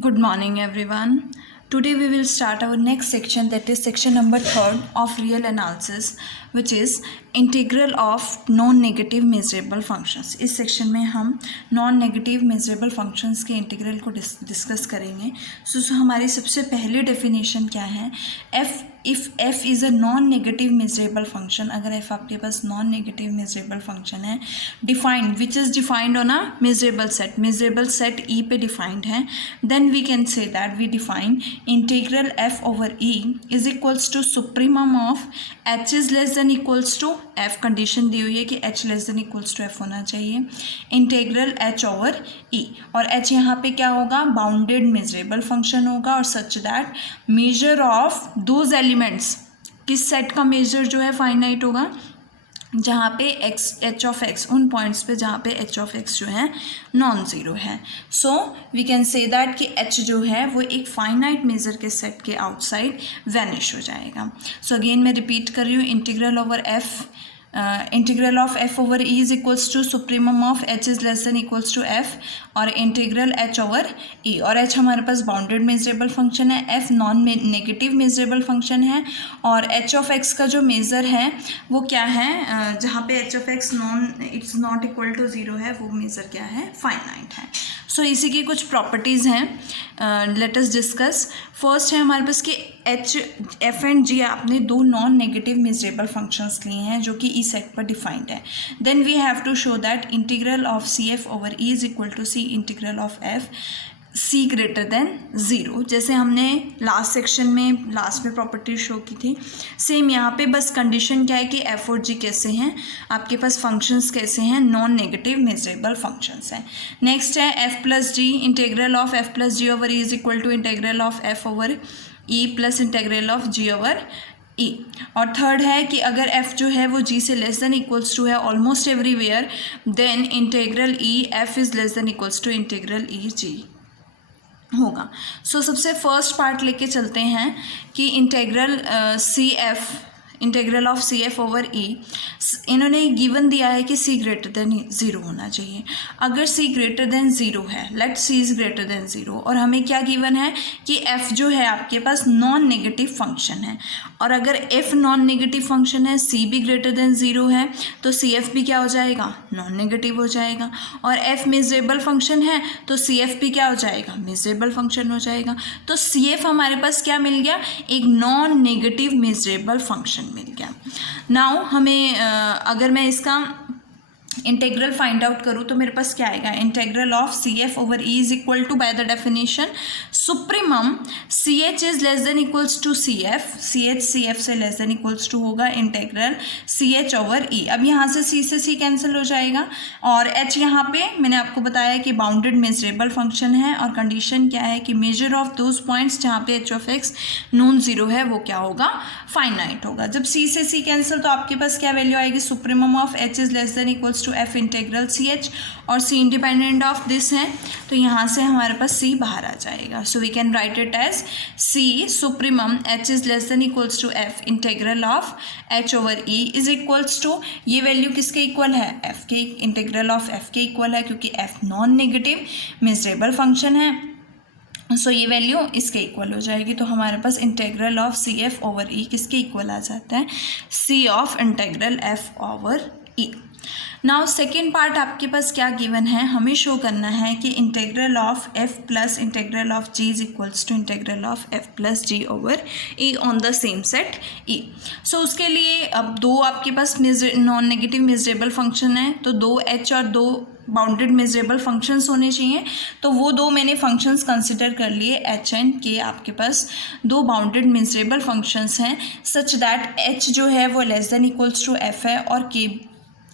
Good morning, everyone. Today we will start our next section, that is section number 3rd of real analysis, which is integral of non-negative measurable functions. इस section में हम non-negative measurable functions के integral को discuss करेंगे. So हमारी सबसे पहली definition क्या है? If f is a non negative measurable function, अगर f आपके पास नॉन नेगेटिव मेजरेबल फंक्शन है, defined which is defined on a measurable set E पे डिफाइंड है, then we can say that we define integral f over E is equals to supremum of h is less than equals to f. Condition दी हुई है कि h less than equals to f होना चाहिए. Integral h over E, और h यहाँ पे क्या होगा? बाउंडेड मेजरेबल फंक्शन होगा, और such that major of those elements, किस सेट का मेजर जो है फाइनाइट होगा? जहाँ पे एच ऑफ एक्स, उन पॉइंट्स पे जहाँ पे एच ऑफ एक्स जो है नॉन ज़ीरो है. So we can say that कि एच जो है वो एक फाइनाइट मेजर के सेट के आउटसाइड वैनिश हो जाएगा. सो अगेन मैं रिपीट कर रही हूँ, integral of F over E is equals to supremum of h is less than equals to f, और इंटीग्रल एच ओवर ई, और एच हमारे पास बाउंडेड मेजरेबल फंक्शन है, f non negative measurable function है, और एच ऑफ एक्स का जो measure है वो क्या है? जहाँ पे h of x it's not equal to zero है, वो मेज़र क्या है? फाइनाइट है. सो इसी की कुछ प्रॉपर्टीज़ हैं, लेट अस डिस्कस. फर्स्ट है हमारे पास कि एच, एफ एंड जी आपने दो नॉन नेगेटिव मेजरेबल फंक्शंस लिए हैं जो कि ई सेट पर डिफाइंड है. Then we have to show that integral of C F over E is equal to c integral of f c greater than zero. जैसे हमने लास्ट सेक्शन में last में प्रॉपर्टी शो की थी, same यहाँ पे बस कंडीशन क्या है कि एफ और जी कैसे हैं, आपके पास फंक्शंस कैसे हैं? नॉन नेगेटिव मेजरेबल फंक्शंस हैं. नेक्स्ट है F plus G, integral of F plus G over E is equal to integral of F over E plus integral of G over E. और third है कि अगर f जो है वो g से लेस देन इक्वल्स टू है almost everywhere, then integral E F is less than equals to integral E G होगा. सो सबसे फर्स्ट पार्ट लेके चलते हैं कि integral of C F over E, इन्होंने गिवन दिया है कि c ग्रेटर देन ज़ीरो होना चाहिए. अगर c ग्रेटर देन ज़ीरो है, let c is greater than zero, और हमें क्या गिवन है कि f जो है आपके पास नॉन नेगेटिव फंक्शन है, और अगर f नॉन नेगेटिव फंक्शन है, c भी ग्रेटर देन ज़ीरो है, तो सी एफ भी क्या हो जाएगा? नॉन नेगेटिव हो जाएगा. और f मेजरेबल फंक्शन है तो सी एफ भी क्या हो जाएगा? मेजरेबल फंक्शन हो जाएगा. तो सी एफ हमारे पास क्या मिल गया? एक नॉन नेगेटिव मेजरेबल फंक्शन मिल गया. नाउ हमें अगर मैं इसका इंटेग्रल फाइंड आउट करूँ तो मेरे पास क्या आएगा? Integral of C F over E is equal to, by the definition, supremum c h is less than equals to c f, c f से लेस देन इक्वल्स टू होगा integral c h over E. अब यहाँ से सी cancel हो जाएगा, और H यहाँ पे मैंने आपको बताया कि बाउंडेड मेजरेबल फंक्शन है, और कंडीशन क्या है कि मेजर ऑफ दोज पॉइंट्स जहाँ पे h of X non zero है वो क्या होगा? फाइनाइट होगा. जब सी से सी कैंसिल तो आपके पास क्या वैल्यू आएगी? Supremum of h is less than equals to f integral c h, और सी इंडिपेंडेंट ऑफ दिस है, तो यहाँ से हमारे पास सी बाहर आ जाएगा. So we can write it as c supremum h is less than equals to f integral of h over E is equals to, ये वैल्यू किसके इक्वल है? एफ के, इंटीग्रल ऑफ एफ के इक्वल है, क्योंकि f non negative measurable function है. सो ये value इसके इक्वल हो जाएगी. तो हमारे पास integral of C F over E किसके इक्वल आ जाता है? C of integral F over E. Now second part आपके पास क्या गिवन है? हमें शो करना है कि integral of F plus integral of G is equals to integral of F plus G over E on the same set E. So उसके लिए अब दो आपके पास नॉन नेगेटिव मेजरेबल फंक्शन है, तो दो एच और दो बाउंडेड मेजरेबल फंक्शंस होने चाहिए. तो वो दो मैंने फंक्शंस कंसिडर कर लिए, एच एंड के. आपके पास दो बाउंडेड मेजरेबल फंक्शंस हैं सच दैट एच जो है वो less than equals to F है, और k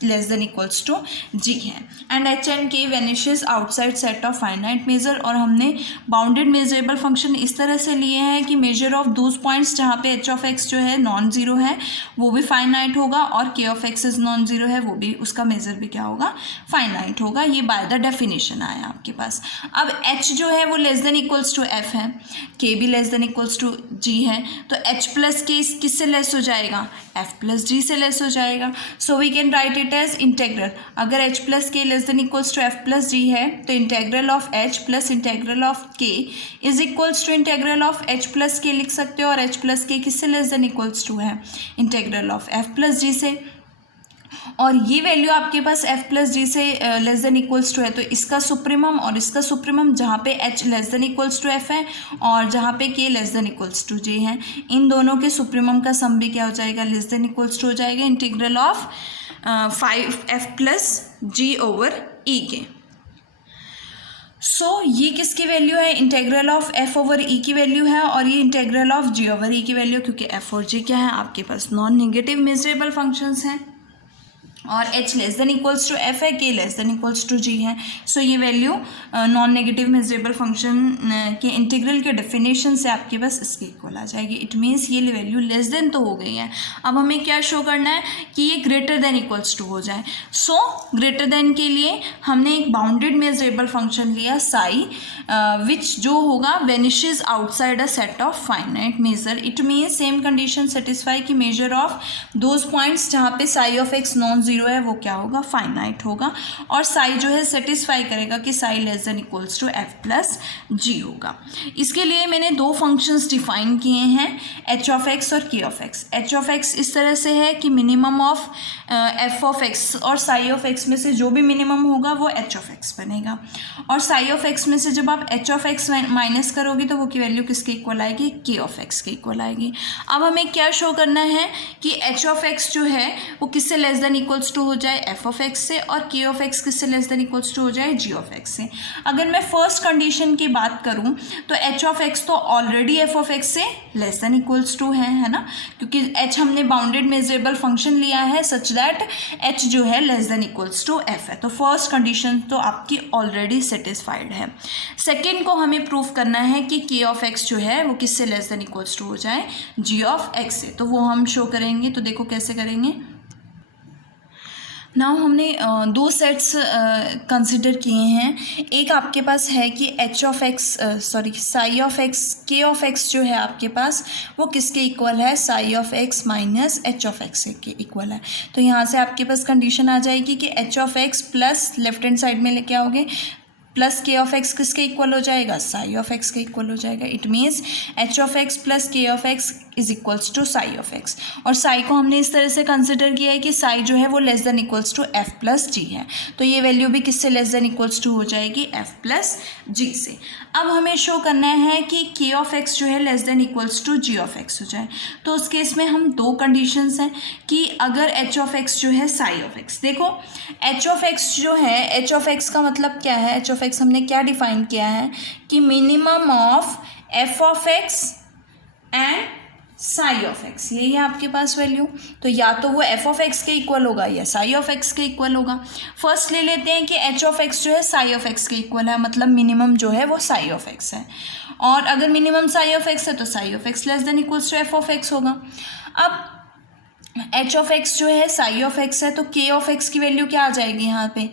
less than equals to जी है, and h and k vanishes outside set of finite measure. और हमने बाउंडेड मेजरेबल फंक्शन इस तरह से लिए हैं कि मेजर ऑफ दोज पॉइंट्स जहाँ पे एच ऑफ एक्स जो है नॉन ज़ीरो है वो भी फाइनाइट होगा, और के of X is non zero है, वो भी, उसका मेजर भी क्या होगा? फाइनाइट होगा. ये बाय द डेफिनेशन आया आपके पास. अब एच जो है वो less than equals to F है, के भी लेस देन इक्वल्स टू जी है, तो एच प्लस के किससे लेस हो जाएगा? एफ प्लस जी से लेस हो जाएगा. So we can write it right as integral, अगर H plus K less than equals to F plus G है तो integral of H plus integral of K is equals to integral of H plus K लिख सकते हो, और H plus K किससे less than equals to है, integral of F plus G से। और ये वैल्यू आपके पास एफ प्लस जी से लेस देन इक्वल्स टू है, तो इसका सुप्रीमम और इसका सुप्रीमम, जहाँ पे H less than equals to F है और जहाँ पे K less than equals to J है, इन दोनों के सुप्रीमम का सम भी क्या हो जाएगा, लेस देन इक्वल्स टू हो जाएगा integral of 5f plus G over E के। सो ये किसकी वैल्यू है, integral of F over E की वैल्यू है, और ये integral of G over E की वैल्यू, क्योंकि एफ और जी क्या है आपके पास नॉन नेगेटिव मेजरेबल फंक्शंस हैं, और h less than equals to F है, k less than equals to g है। सो ये value non negative measurable function के इंटीग्रल के डेफिनेशन से आपके पास इसके इक्वल आ जाएगी। इट मीन्स ये वैल्यू लेस देन तो हो गई है, अब हमें क्या शो करना है कि ये ग्रेटर देन इक्वल्स टू हो जाए। सो ग्रेटर देन के लिए हमने एक बाउंडेड मेजरेबल फंक्शन लिया साई, विच जो होगा vanishes outside a set of finite measure. It means same condition satisfy की मेजर ऑफ दोज पॉइंट्स जहाँ पे psi of X non zero है वो क्या होगा, फाइनाइट होगा, और साई जो है सेटिस्फाई करेगा कि psi less than equals to F plus G होगा। इसके लिए मैंने दो फंक्शंस डिफाइन किए हैं, एच ऑफ एक्स और के of X. H of x इस तरह से है कि minimum of F of X और साई ऑफ एक्स में से जो भी मिनिमम होगा वो एच ऑफ एक्स बनेगा, और साई ऑफ एक्स में से जब आप एच ऑफ एक्स माइनस करोगे तो वो की वैल्यू किसके इक्वल आएगी, के ऑफ एक्स के इक्वल आएगी। अब हमें क्या शो करना है कि एच ऑफ एक्स जो है वो किससे लेस देन इक्वल्स टू हो जाए, एफ ऑफ एक्स से, और के ऑफ एक्स किससे लेस देन इक्वल्स टू हो जाए, जी ऑफ एक्स से। अगर मैं फर्स्ट कंडीशन की बात करूं तो एच ऑफ एक्स तो ऑलरेडी एफ ऑफ एक्स से लेस देन इक्वल्स टू है ना, क्योंकि एच हमने बाउंडेड मेजरेबल फंक्शन लिया है सच दैट एच जो है less than equals to F है, तो फर्स्ट कंडीशन तो आपकी ऑलरेडी सेटिस्फाइड है। सेकेंड को हमें प्रूव करना है कि के ऑफ एक्स जो है वो किससे लेस देन इक्वल्स टू हो जाए, जी ऑफ एक्स से, तो वो हम शो करेंगे। तो देखो कैसे करेंगे। नाउ हमने दो सेट्स कंसिडर किए हैं। एक आपके पास है कि H of x Sai of X, के ऑफ एक्स जो है आपके पास वो किसके इक्वल है, psi of X minus H of X के इक्वल है। तो यहाँ से आपके पास कंडीशन आ जाएगी कि H of X plus left hand side में लेके आओगे प्लस के ऑफ एक्स किसके इक्वल हो जाएगा, साई ऑफ एक्स के इक्वल हो जाएगा। It means H of X plus K of X is equals to psi of X, और साई को हमने इस तरह से कंसिडर किया है कि साई जो है वो less than equals to F plus G है, तो ये वैल्यू भी किससे लेस देन इक्वल्स टू हो जाएगी, एफ प्लस जी से। अब हमें शो करना है कि के ऑफ एक्स जो है less than equals to G of X हो जाए। तो उस केस में हम दो कंडीशंस हैं कि अगर एच ऑफ एक्स जो है साई ऑफ एक्स, देखो एच ऑफ एक्स जो है, एच ऑफ एक्स का मतलब क्या है, एच ऑफ एक्स हमने क्या डिफाइन किया है कि minimum of F of x and Sai of x, यही है आपके पास वैल्यू। तो या तो वो एफ ऑफ एक्स के इक्वल होगा या साई ऑफ एक्स के इक्वल होगा। फर्स्ट ले लेते हैं कि एच ऑफ एक्स जो है साई ऑफ एक्स के इक्वल है, मतलब मिनिमम जो है वो साई ऑफ एक्स है, और अगर मिनिमम साई ऑफ एक्स है तो psi of X less than equals to F of X होगा। अब एच ऑफ एक्स जो है साई ऑफ एक्स है, तो के ऑफ एक्स की वैल्यू क्या आ जाएगी यहाँ पे,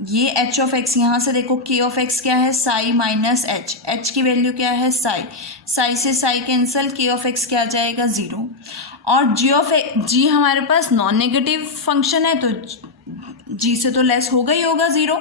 ये एच ऑफ एक्स, यहाँ से देखो के ऑफ एक्स क्या है, साई माइनस एच, एच की वैल्यू क्या है साई, साई से साई कैंसिल, के ऑफ एक्स क्या आ जाएगा जीरो, और जी हमारे पास नॉन नेगेटिव फंक्शन है तो जी से तो लेस होगा ही होगा ज़ीरो,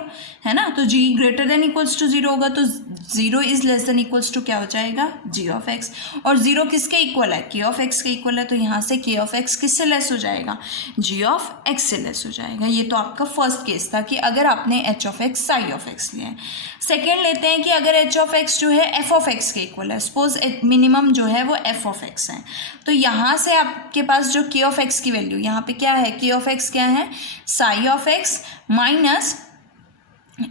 है ना, तो G greater than equals to zero होगा, तो zero is less than equals to क्या हो जाएगा, जी ऑफ एक्स, और ज़ीरो किसके इक्वल है, के ऑफ एक्स के इक्वल है, तो यहाँ से के ऑफ एक्स किससे लेस हो जाएगा, जी ऑफ एक्स से लेस हो जाएगा। ये तो आपका फर्स्ट केस था कि अगर आपने H of x Sai of x लिया है। सेकेंड लेते हैं कि अगर एच ऑफ एक्स जो है एफ ऑफ एक्स के इक्वल है, सपोज मिनिमम जो है वो एफ ऑफ एक्स है, तो यहाँ से आपके पास जो के ऑफ एक्स की वैल्यू यहाँ पे क्या है, के ऑफ एक्स क्या है, psi of X minus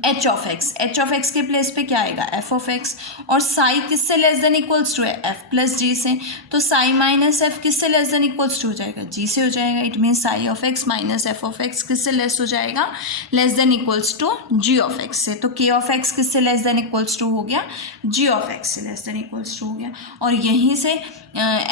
H of X, H of X के प्लेस पे क्या आएगा, एफ ऑफ एक्स, और साई किससे लेस देन इक्वल्स टू है, एफ प्लस जी से, तो साई माइनस एफ किससे लेस देन इक्वल्स टू हो जाएगा, जी से हो जाएगा। It mean psi of X minus F of X किससे लेस हो जाएगा, less than equals to G of X से, तो के ऑफ एक्स किससे लेस देन इक्वल्स टू हो गया, जी ऑफ एक्स से लेस देन इक्वल्स टू हो गया। और यहीं से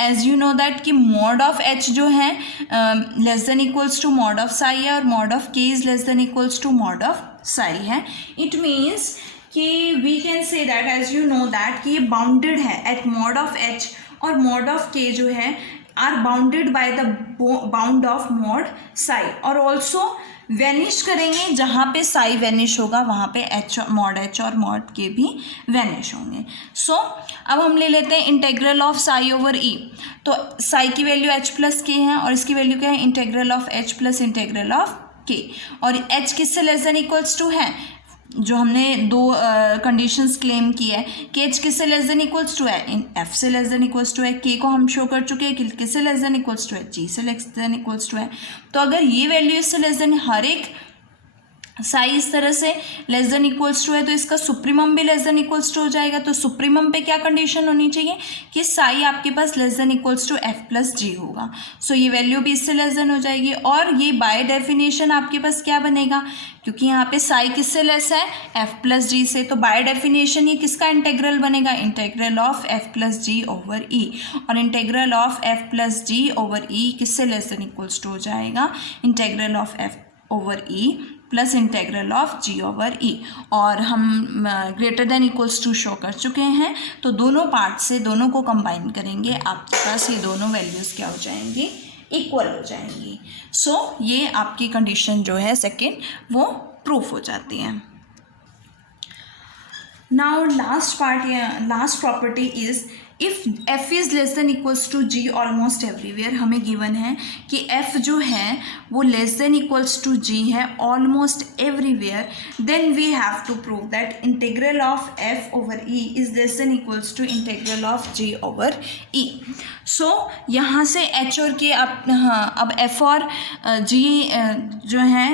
एज यू नो दैट कि मॉड ऑफ एच जो है less than equals to mod of psi है, और mod of K is less than equals to mod of psi है। इट मीन्स कि we can say that as you know that कि ये bounded है eight mod of H और mod of K जो है are bounded by the bound of mod psi, और also vanish करेंगे, जहाँ पे साई वैनिश होगा वहाँ पे एच मॉड एच और मॉड के भी वैनिश होंगे। सो अब हम ले लेते हैं इंटेग्रल ऑफ साई ओवर ई। तो साई की वैल्यू एच प्लस के है और इसकी वैल्यू क्या है, integral of H plus integral of के, और एच किससे लेस देन इक्वल्स टू है, जो हमने दो कंडीशंस क्लेम की है कि एच किससे लेस देन इक्वल्स टू है, इन एफ से लेस देन इक्वल्स टू है, के को हम शो कर चुके हैं कि किससे लेस देन इक्वल्स टू है, जी से लेस देन इक्वल्स टू है। तो अगर ये वैल्यू इससे लेस देन, हर एक साई इस तरह से लेस देन इक्वल्स टू है तो इसका सुप्रीमम भी लेस देन इक्वल्स टू हो जाएगा। तो सुप्रीमम पे क्या कंडीशन होनी चाहिए कि साई आपके पास less than equals to F plus G होगा। सो ये वैल्यू भी इससे लेस देन हो जाएगी, और ये बाय डेफिनेशन आपके पास क्या बनेगा, क्योंकि यहाँ पे साई किससे लेस है, एफ प्लस जी से, तो बाय डेफिनेशन ये किसका इंटेग्रल बनेगा, integral of F plus G over E, और integral of F plus G over E किससे लेस देन इक्वल्स टू हो जाएगा, integral of F over E plus integral of G over E, और हम greater than equals to show कर चुके हैं। तो दोनों पार्ट से दोनों को कंबाइन करेंगे, आपके पास ये दोनों वैल्यूज़ क्या हो जाएंगी, इक्वल हो जाएंगी। सो ये आपकी कंडीशन जो है सेकेंड वो प्रूफ हो जाती है। Now last part, last property is if f is less than equals to g almost everywhere, हमें गिवन है कि f जो है वो less than equals to g है almost everywhere, then we have to prove that integral of f over e is less than equals to integral of g over e। So यहाँ से h और k अब f और g जो है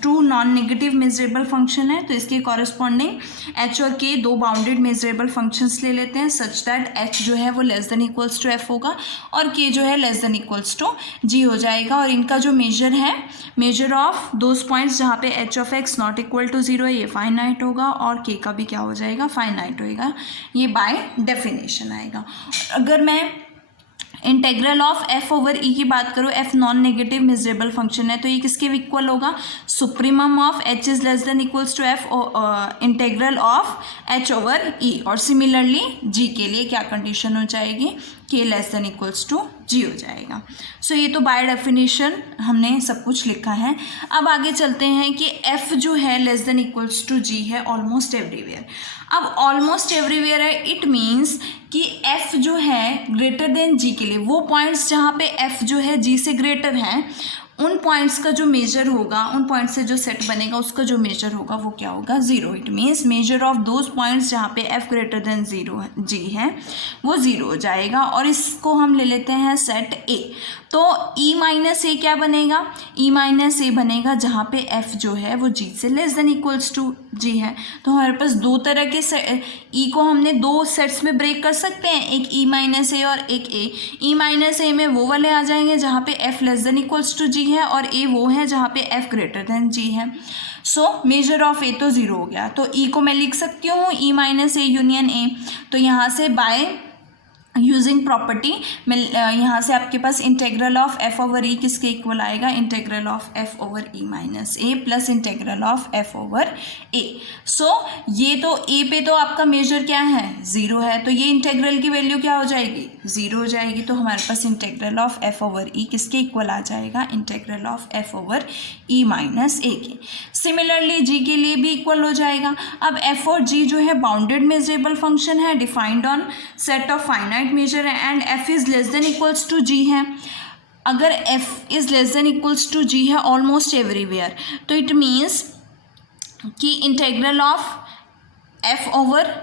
true non negative measurable function है, तो इसके कॉरस्पॉन्डिंग h और k दो बाउंडेड मेजरेबल फंक्शंस ले लेते हैं सच दैट h जो है वो less than equals to f होगा और k जो है less than equals to g हो जाएगा। और इनका जो मेजर है, मेजर ऑफ दोज पॉइंट्स जहाँ पे h of x not equal to 0 है, ये फाइनाइट होगा, और k का भी क्या हो जाएगा, फाइनाइट होएगा, ये बाय डेफिनेशन आएगा। अगर मैं integral of f over e की बात करूँ, f non negative measurable function है, तो ये किसके इक्वल होगा, supremum of h is less than equals to f integral of h over e, और सिमिलरली g के लिए क्या कंडीशन हो जाएगी, k less than equals to g हो जाएगा। सो ये तो बाय डेफिनेशन हमने सब कुछ लिखा है। अब आगे चलते हैं कि f जो है less than equals to g है ऑलमोस्ट एवरीवेयर। अब ऑलमोस्ट एवरीवेयर है, इट मीन्स कि f जो है ग्रेटर देन g के लिए, वो पॉइंट्स जहाँ पे f जो है g से ग्रेटर हैं, उन पॉइंट्स का जो मेजर होगा, उन पॉइंट्स से जो सेट बनेगा उसका जो मेजर होगा वो क्या होगा, 0। It means measure of those points जहाँ पे f ग्रेटर देन 0 g है वो 0 हो जाएगा, और इसको हम ले लेते हैं सेट a। तो e माइनस ए क्या बनेगा, e माइनस ए बनेगा जहाँ पे f जो है वो g से less than equals to g है। तो हमारे पास दो तरह के e को हमने दो सेट्स में ब्रेक कर सकते हैं, एक e माइनस ए और एक a। e माइनस ए में वो वाले आ जाएंगे जहाँ पे f less than equals to g है, और a वो है जहाँ पे f ग्रेटर देन g है। सो मेजर ऑफ a तो 0 हो गया, तो e को मैं लिख सकती हूँ e minus A union a। तो यहाँ से बाय यूजिंग प्रॉपर्टी में यहाँ से आपके पास integral of f over e किसके इक्वल आएगा, integral of f over e minus A plus integral of f over a। So ये तो a पे तो आपका मेजर क्या है, 0 है, तो ये इंटेग्रल की वैल्यू क्या हो जाएगी, 0 हो जाएगी। तो हमारे पास integral of f over e किसके इक्वल आ जाएगा, integral of f over e minus A के। सिमिलरली g के लिए भी इक्वल हो जाएगा। अब f और g जो है बाउंडेड मेजरेबल फंक्शन है, defined on set of finite measure है, and f is less than equals to g है। अगर f is less than equals to g है ऑलमोस्ट एवरीवेयर, तो इट मीन्स कि integral of f over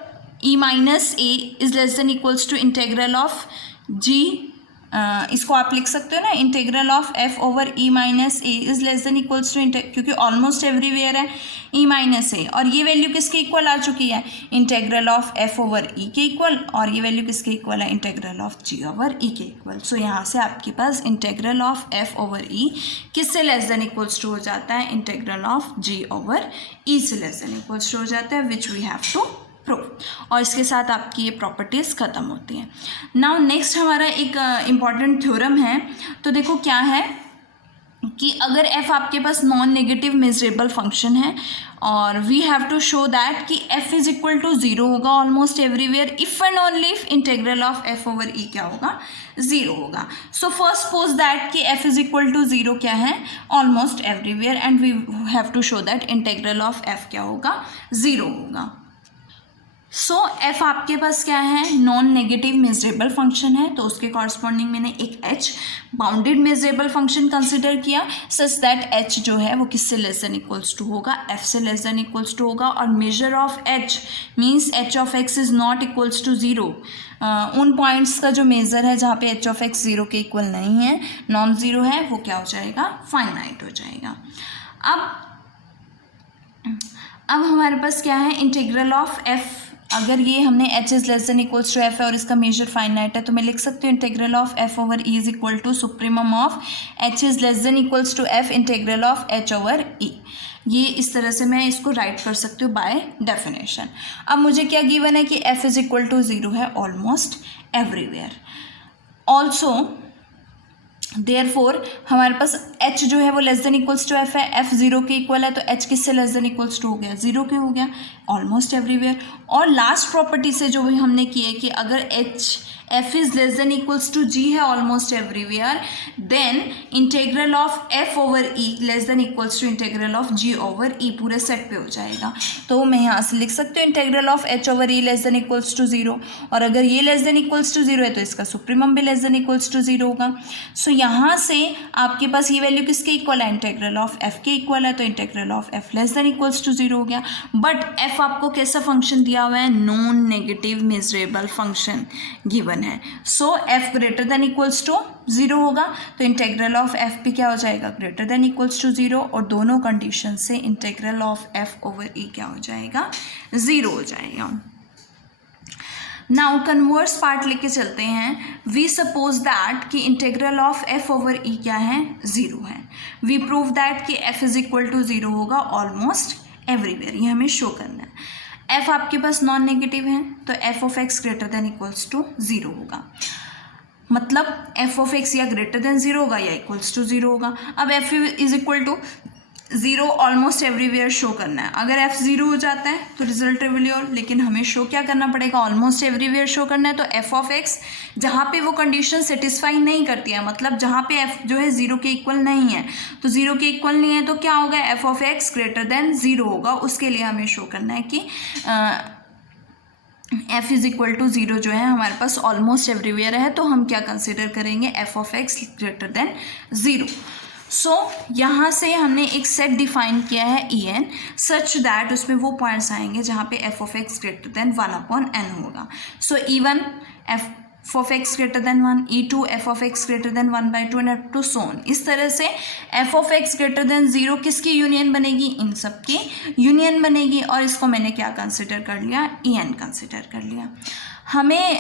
e minus A is less than equals to integral of g, इसको आप लिख सकते हो ना, integral of f over e minus A is less than equals to, क्योंकि almost everywhere है e minus A, और ये वैल्यू किसके इक्वल आ चुकी है, integral of f over e के इक्वल, और ये वैल्यू किसके इक्वल है, integral of g over e के इक्वल। सो यहाँ से आपके पास integral of f over e किससे लेस देन इक्वल्स टू हो जाता है, integral of g over e से लेस देन इक्वल्स टू हो जाता है, which we have to proof, और इसके साथ आपकी ये प्रॉपर्टीज़ ख़त्म होती हैं। नाउ नेक्स्ट हमारा एक इम्पॉर्टेंट थ्योरम है, तो देखो क्या है, कि अगर f आपके पास नॉन नेगेटिव मेजरेबल फंक्शन है और we have to show that कि f इज इक्वल टू 0 होगा almost everywhere if and only if integral of f over e क्या होगा 0 होगा. सो फर्स्ट सपोज दैट कि f इज इक्वल टू 0 क्या है almost everywhere and we have to show that integral of f क्या होगा 0 होगा. सो f आपके पास क्या है नॉन नेगेटिव मेजरेबल फंक्शन है तो उसके कॉरस्पॉन्डिंग मैंने एक h bounded measurable function consider किया सच दैट h जो है वो किससे लेस देन इक्वल्स टू होगा f से लेस देन इक्वल्स टू होगा और measure of h means h of x is not equals to 0. उन पॉइंट्स का जो मेज़र है जहाँ पे h ऑफ x 0 के इक्वल नहीं है नॉन ज़ीरो है वो क्या हो जाएगा फाइनाइट हो जाएगा. अब हमारे पास क्या है इंटीग्रल ऑफ f. अगर ये हमने h is less than equals to f है और इसका मेजर फाइनाइट है तो मैं लिख सकती हूँ integral of f over e is equal to supremum of h is less than equals to f integral of h over e. ये इस तरह से मैं इसको राइट कर सकती हूँ बाय डेफिनेशन. अब मुझे क्या गिवन है कि f इज इक्वल टू 0 है ऑलमोस्ट एवरीवेयर. ऑल्सो देयरफॉर हमारे पास h जो है वो less than equals to f है. f 0 के इक्वल है तो h किससे लेस देन इक्वल्स टू हो गया 0 के हो गया ऑलमोस्ट एवरीवेयर. और लास्ट प्रॉपर्टी से जो भी हमने की है कि अगर f is less than equals to g है almost everywhere then integral of f over e less than equals to integral of g over e पूरे सेट पे हो जाएगा. तो मैं यहाँ से लिख सकती हूँ integral of h over e less than equals to 0 और अगर ये लेस देन इक्वल्स टू 0 है तो इसका सुप्रीमम भी लेस देन इक्वल्स टू 0 होगा. सो यहाँ से आपके पास ये वैल्यू किसके इक्वल है इंटीग्रल ऑफ f के इक्वल है तो integral of f less than equals to 0 हो गया. बट f आपको कैसा फंक्शन दिया हुआ है non negative measurable function given है. So f greater than equals to 0 होगा तो इंटीग्रल ऑफ f भी क्या हो जाएगा ग्रेटर देन इक्वल्स टू 0 और दोनों कंडीशन से integral of f over e क्या हो जाएगा 0 हो जाएगा. नाउ कन्वर्स पार्ट लेके चलते हैं. वी सपोज दैट कि integral of f over e क्या है 0 है. वी प्रूव दैट कि f इज इक्वल टू 0 होगा ऑलमोस्ट एवरीवेयर. ये हमें शो करना है. f आपके पास नॉन नेगेटिव है तो f of x greater than equals to 0 होगा. मतलब f ऑफ x या ग्रेटर देन 0 होगा या इक्वल्स टू 0 होगा. अब f is equal to 0 almost everywhere show करना है. अगर f 0 हो जाता है तो रिजल्ट रिवल्योर लेकिन हमें शो क्या करना पड़ेगा ऑलमोस्ट एवरीवेयर शो करना है. तो f ऑफ x जहाँ पे वो कंडीशन सेटिस्फाई नहीं करती है मतलब जहाँ पे f जो है 0 के इक्वल नहीं है तो 0 के इक्वल नहीं है तो क्या होगा f of x greater than 0 होगा. उसके लिए हमें शो करना है कि f इज इक्वल टू 0 जो है हमारे पास ऑलमोस्ट एवरीवेयर है तो हम क्या कंसिडर करेंगे f of x greater than 0. सो यहाँ से हमने एक सेट डिफाइन किया है en सच दैट उसमें वो पॉइंट्स आएंगे जहाँ पे f of x greater than 1/n होगा. So e1 f of x greater than 1, e2 f of x greater than 1/2 and up to so on. इस तरह से f of x greater than 0 किसकी यूनियन बनेगी इन सब की यूनियन बनेगी और इसको मैंने क्या कंसिडर कर लिया en कंसिडर कर लिया. हमें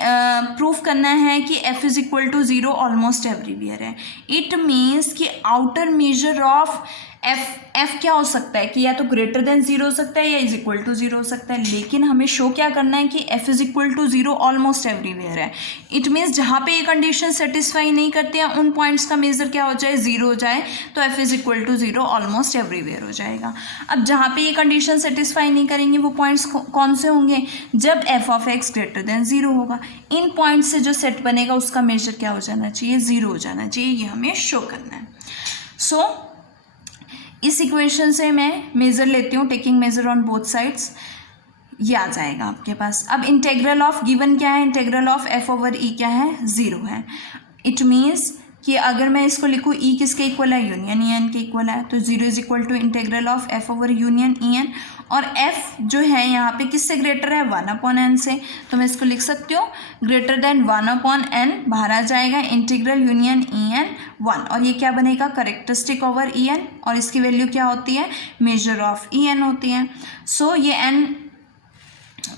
प्रूफ करना है कि f is equal to 0 almost everywhere है. इट मीन्स कि आउटर मेजर ऑफ f क्या हो सकता है कि या तो ग्रेटर देन 0 हो सकता है या इज इक्वल टू 0 हो सकता है. लेकिन हमें शो क्या करना है कि f is equal to 0 almost everywhere है. इट मीन्स जहाँ पे ये कंडीशन सेटिस्फाई नहीं करती है उन पॉइंट्स का मेजर क्या हो जाए 0 हो जाए तो f is equal to 0 almost everywhere हो जाएगा. अब जहाँ पे ये कंडीशन सेटिस्फाई नहीं करेंगे वो पॉइंट्स कौन से होंगे जब f of x greater than 0 होगा. इन पॉइंट्स से जो सेट बनेगा उसका मेजर क्या हो जाना चाहिए 0 हो जाना चाहिए. ये हमें शो करना है. सो इस इक्वेशन से मैं मेज़र लेती हूँ taking measure on both sides. ये आ जाएगा आपके पास. अब इंटीग्रल ऑफ गिवन क्या है integral of f over e क्या है 0 है. इट मीन्स कि अगर मैं इसको लिखूँ e किसके इक्वल है यूनियन en के इक्वल है तो 0 is equal to integral of f over union en और f जो है यहाँ पे किससे ग्रेटर है 1/n से. तो मैं इसको लिख सकती हूँ ग्रेटर देन 1/n बाहर आ जाएगा इंटीग्रल यूनियन en 1 और ये क्या बनेगा करेक्टरिस्टिक ओवर en और इसकी वैल्यू क्या होती है मेजर ऑफ en होती है. सो ये n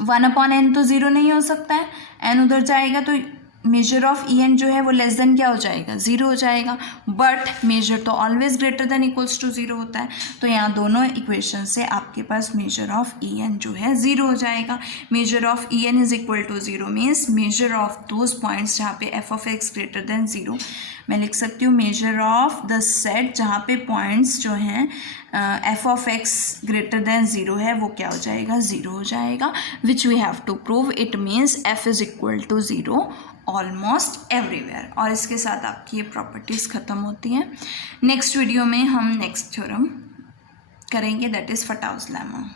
1/n तो 0 नहीं हो सकता है n उधर जाएगा तो मेजर ऑफ ई एन जो है वो लेस देन क्या हो जाएगा, ज़ीरो हो जाएगा, बट मेजर तो always greater than equals to zero होता है। तो यहाँ दोनों इक्वेशन से आपके पास मेजर ऑफ ई एन जो है ज़ीरो हो जाएगा। Measure of E N is equal to zero means measure of those points जहाँ पे F of X greater than zero. मैं लिख सकती हूँ मेजर ऑफ द सेट जहाँ पे पॉइंट्स जो हैं F of X greater than zero है वो क्या हो जाएगा, ज़ीरो हो जाएगा, which we have to prove. It means F is equal to zero almost everywhere. और इसके साथ आपकी ये प्रॉपर्टीज़ ख़त्म होती हैं। नेक्स्ट वीडियो में हम नेक्स्ट थ्योरम करेंगे, दैट इज़ फटाउज लेमा।